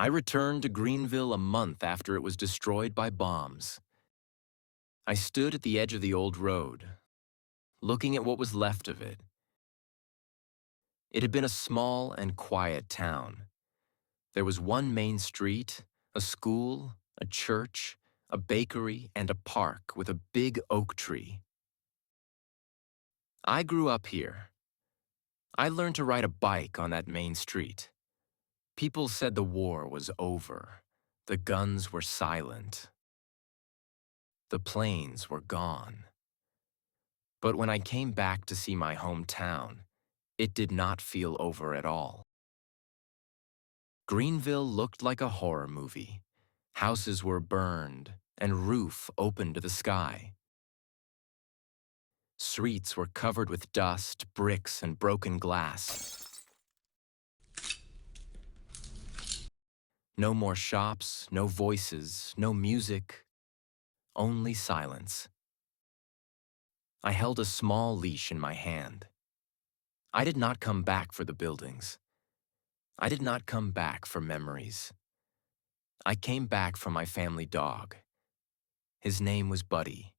I returned to Greenville a month after it was destroyed by bombs. I stood at the edge of the old road, looking at what was left of it. It had been a small and quiet town. There was one main street, a school, a church, a bakery, and a park with a big oak tree. I grew up here. I learned to ride a bike on that main street. People said the war was over. The guns were silent. The planes were gone. But when I came back to see my hometown, it did not feel over at all. Greenville looked like a horror movie. Houses were burned, and roof open to the sky. Streets were covered with dust, bricks, and broken glass. No more shops, no voices, no music, only silence. I held a small leash in my hand. I did not come back for the buildings. I did not come back for memories. I came back for my family dog. His name was Buddy.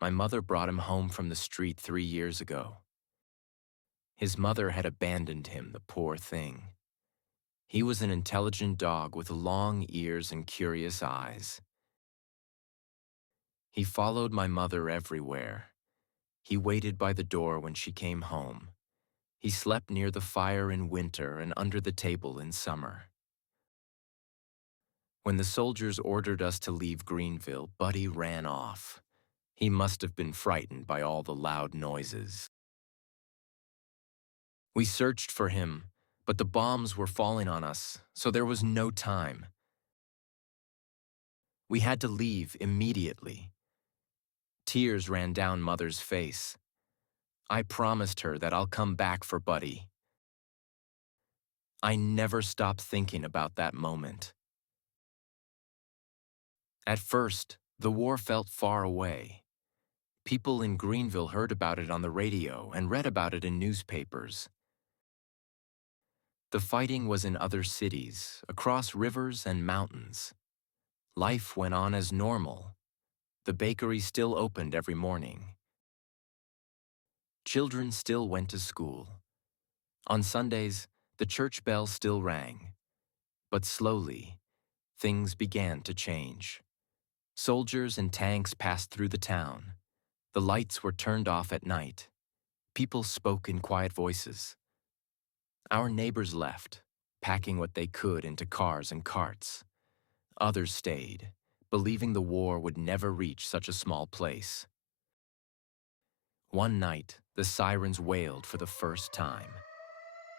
My mother brought him home from the street 3 years ago. His mother had abandoned him, the poor thing. He was an intelligent dog with long ears and curious eyes. He followed my mother everywhere. He waited by the door when she came home. He slept near the fire in winter and under the table in summer. When the soldiers ordered us to leave Greenville, Buddy ran off. He must have been frightened by all the loud noises. We searched for him, but the bombs were falling on us, so there was no time. We had to leave immediately. Tears ran down Mother's face. I promised her that I'll come back for Buddy. I never stopped thinking about that moment. At first, the war felt far away. People in Greenville heard about it on the radio and read about it in newspapers. The fighting was in other cities, across rivers and mountains. Life went on as normal. The bakery still opened every morning. Children still went to school. On Sundays, the church bell still rang. But slowly, things began to change. Soldiers and tanks passed through the town. The lights were turned off at night. People spoke in quiet voices. Our neighbors left, packing what they could into cars and carts. Others stayed, believing the war would never reach such a small place. One night, the sirens wailed for the first time.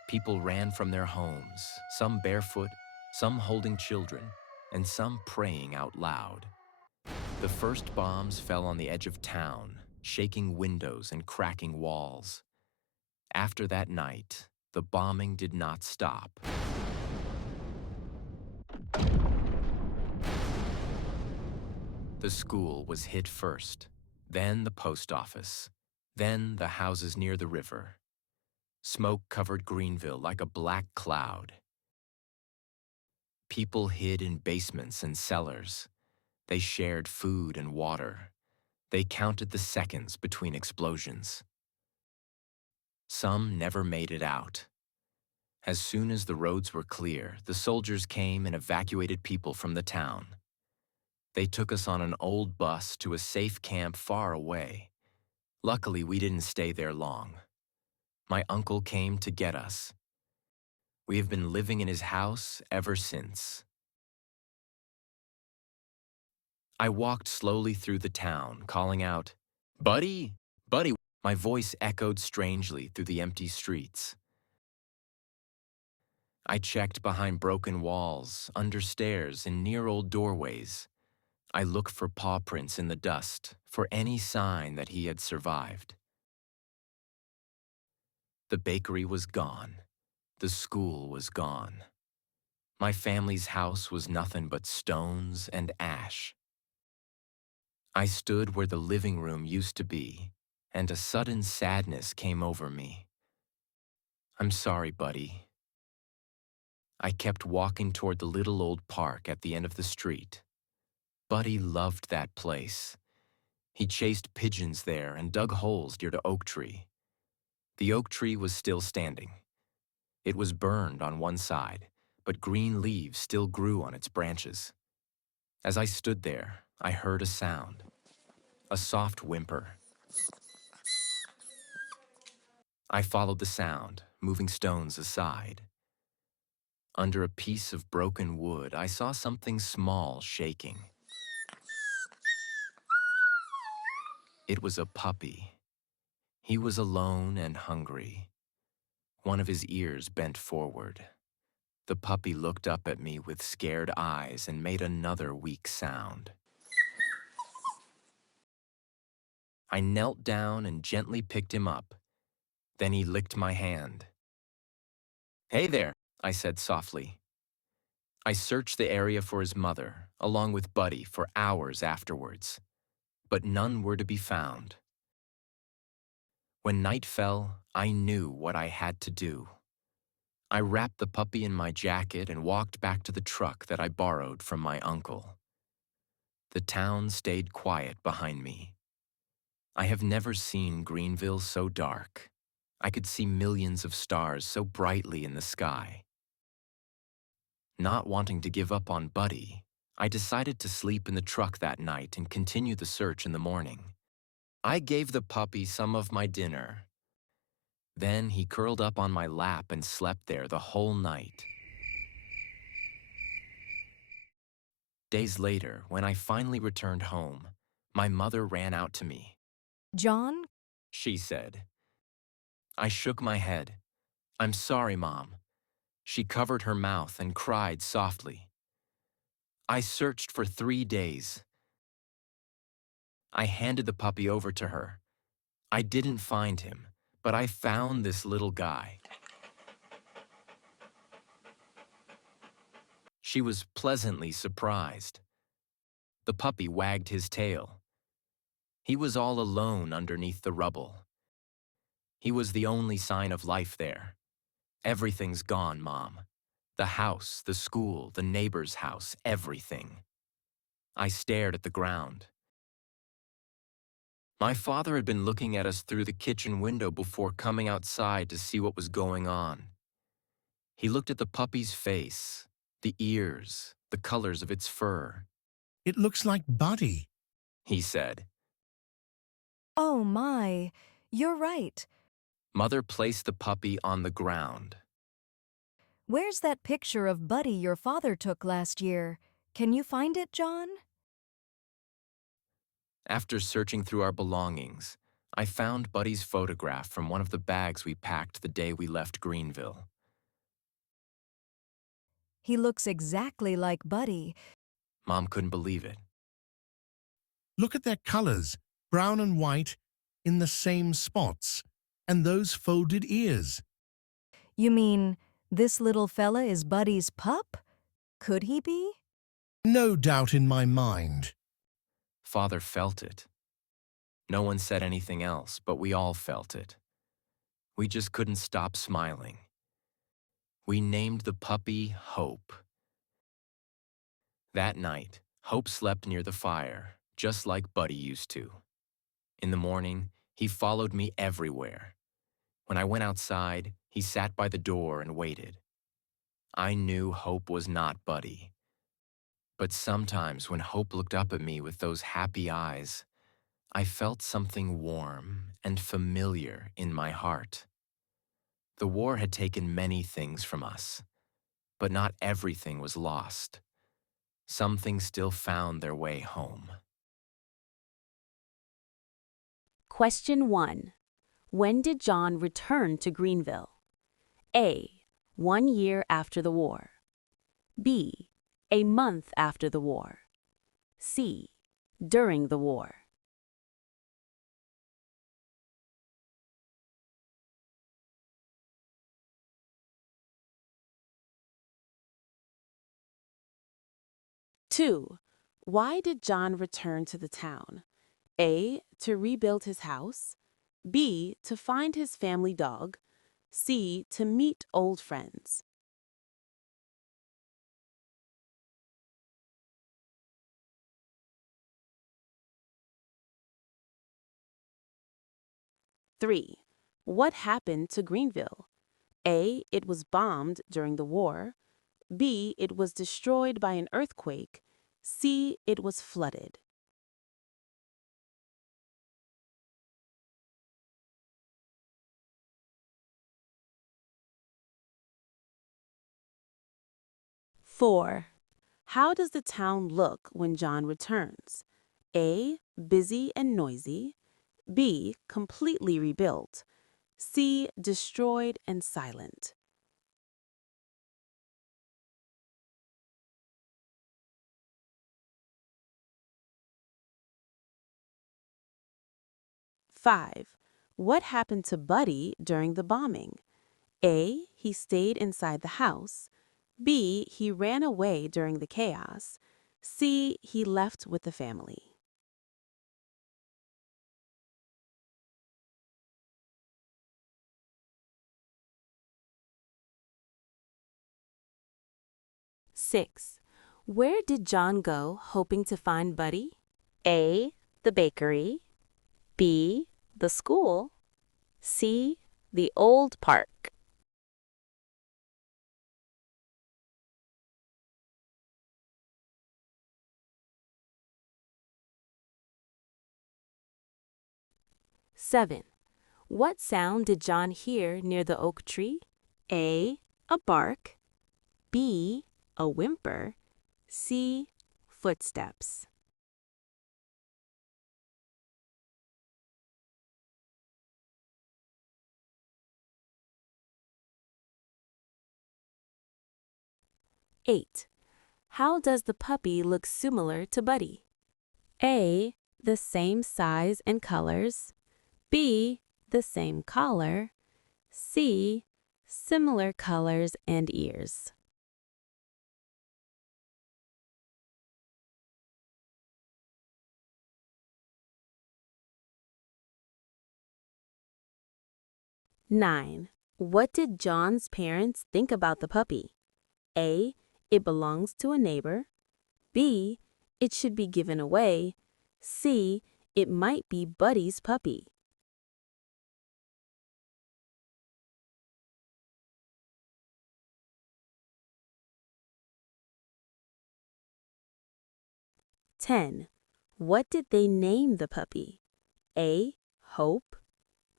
People ran from their homes, some barefoot, some holding children, and some praying out loud. The first bombs fell on the edge of town, shaking windows and cracking walls. After that night, the bombing did not stop. The school was hit first, then the post office, then the houses near the river. Smoke covered Greenville like a black cloud. People hid in basements and cellars. They shared food and water. They counted the seconds between explosions. Some never made it out. As soon as the roads were clear, the soldiers came and evacuated people from the town. They took us on an old bus to a safe camp far away. Luckily, we didn't stay there long. My uncle came to get us. We have been living in his house ever since. I walked slowly through the town, calling out, "Buddy, Buddy!" My voice echoed strangely through the empty streets. I checked behind broken walls, under stairs, and near old doorways. I looked for paw prints in the dust, for any sign that he had survived. The bakery was gone. The school was gone. My family's house was nothing but stones and ash. I stood where the living room used to be, and a sudden sadness came over me. "I'm sorry, Buddy." I kept walking toward the little old park at the end of the street. Buddy loved that place. He chased pigeons there and dug holes near the oak tree. The oak tree was still standing. It was burned on one side, but green leaves still grew on its branches. As I stood there, I heard a sound, a soft whimper. I followed the sound, moving stones aside. Under a piece of broken wood, I saw something small shaking. It was a puppy. He was alone and hungry. One of his ears bent forward. The puppy looked up at me with scared eyes and made another weak sound. I knelt down and gently picked him up. Then he licked my hand. "Hey there," I said softly. I searched the area for his mother, along with Buddy, for hours afterwards, but none were to be found. When night fell, I knew what I had to do. I wrapped the puppy in my jacket and walked back to the truck that I borrowed from my uncle. The town stayed quiet behind me. I have never seen Greenville so dark. I could see millions of stars so brightly in the sky. Not wanting to give up on Buddy, I decided to sleep in the truck that night and continue the search in the morning. I gave the puppy some of my dinner. Then he curled up on my lap and slept there the whole night. Days later, when I finally returned home, my mother ran out to me. John? She said. I shook my head. "I'm sorry, Mom." She covered her mouth and cried softly. I searched for 3 days. I handed the puppy over to her. I didn't find him, but I found this little guy. She was pleasantly surprised. The puppy wagged his tail. He was all alone underneath the rubble. He was the only sign of life there. "Everything's gone, Mom. The house, the school, the neighbor's house, everything." I stared at the ground. My father had been looking at us through the kitchen window before coming outside to see what was going on. He looked at the puppy's face, the ears, the colors of its fur. It looks like Buddy. He said. Oh my, you're right. Mother placed the puppy on the ground. Where's that picture of Buddy your father took last year? Can you find it, John? After searching through our belongings, I found Buddy's photograph from one of the bags we packed the day we left Greenville. He looks exactly like Buddy. Mom couldn't believe it. Look at their colors, brown and white, in the same spots, and those folded ears. You mean this little fella is Buddy's pup? Could he be? No doubt in my mind. Father felt it. No one said anything else, but we all felt it. We just couldn't stop smiling. We named the puppy Hope. That night, Hope slept near the fire, just like Buddy used to. In the morning, he followed me everywhere. When I went outside, he sat by the door and waited. I knew Hope was not Buddy. But sometimes when Hope looked up at me with those happy eyes, I felt something warm and familiar in my heart. The war had taken many things from us, but not everything was lost. Some things still found their way home. Question 1. When did John return to Greenville? A. 1 year after the war. B. A month after the war. C. During the war. Two. Why did John return to the town? A. To rebuild his house. B. To find his family dog. C. To meet old friends. 3. What happened to Greenville? A. It was bombed during the war. B. It was destroyed by an earthquake. C. It was flooded. Four. How does the town look when John returns? A. Busy and noisy. B. Completely rebuilt. C. Destroyed and silent. Five. What happened to Buddy during the bombing? A. He stayed inside the house. B. He ran away during the chaos. C. He left with the family. Six. Where did John go hoping to find Buddy? A. The bakery. B. The school. C. The old park. Seven. What sound did John hear near the oak tree? A. A bark. B. A whimper. C. Footsteps. Eight. How does the puppy look similar to Buddy? A. The same size and colors. B. The same collar. C. Similar colors and ears. Nine. What did John's parents think about the puppy? A. It belongs to a neighbor. B. It should be given away. C. It might be Buddy's puppy. Ten. What did they name the puppy? A. Hope.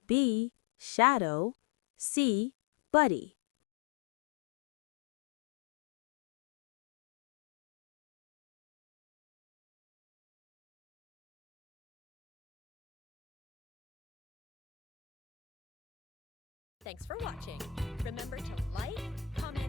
B. Shadow. C. Buddy. Thanks for watching. Remember to like, comment,